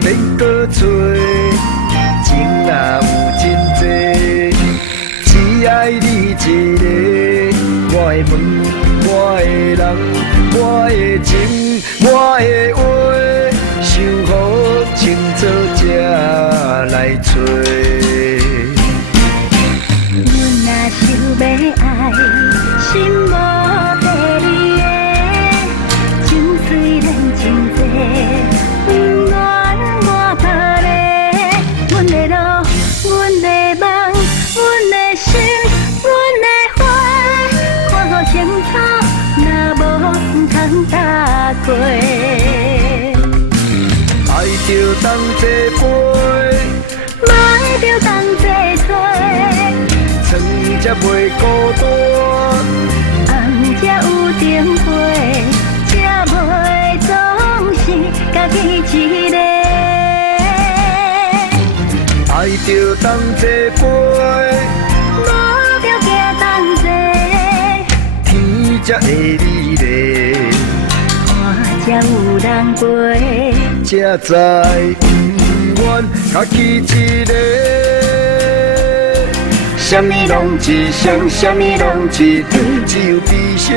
免搁找，情若有真多，只爱你一个。我的梦，我的人，我的情，我的话，想好清楚才来找。阮若想要爱，心无第二个，情虽然真多，不愿我抱咧。阮的路，阮的梦，阮的心，阮的花，看好清楚，若无唔通踏过。爱着同齐陪，爱着同齐做。床才袂孤单，红才有情花，才袂总是家己一个。爱着同齐陪，无条件同齐，天才会美丽，看才有人陪。才知不愿家己一个。什么拢一双，什么拢一对，只有悲伤，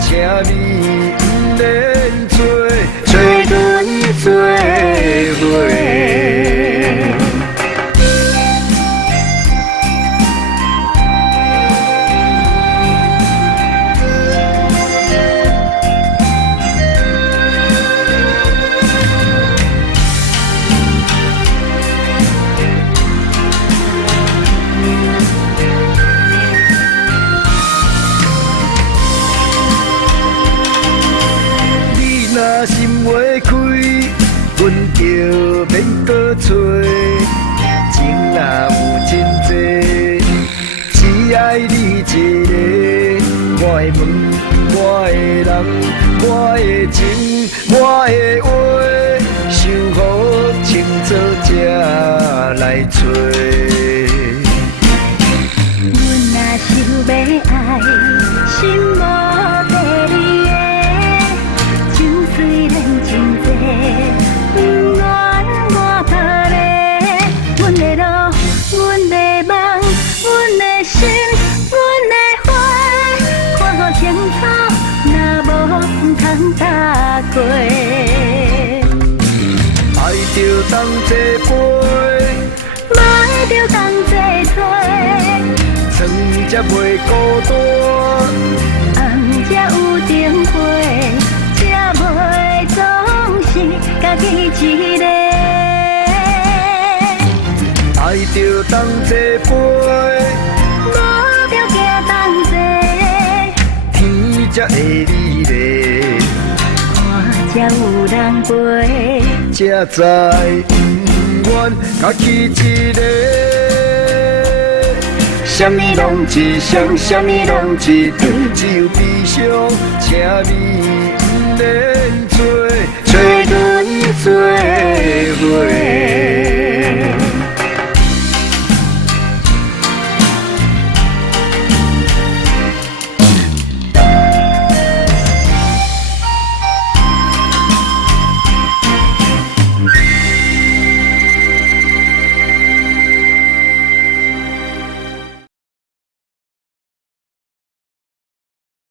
请你不免做，找阮做伙。若心花开，阮就免搁找。情若有真多，只爱你一个。我的梦，我的人，我的情，我的话，想好清楚才来找。阮若想要爱，心无第二个，情虽然真多，不愿我抱咧。阮的路，阮的梦，阮的心，阮的花，看好清楚，若无唔通踏过。爱着同齐陪，爱着同齐做。床才袂孤单，红才有情花，才袂总是家己一个。爱着同齐陪，无条件同齐，天才会美丽，看才有人陪。才知不愿家己一个。什么拢一双，什么拢一对，只有悲伤，请你不免做，找阮做伙。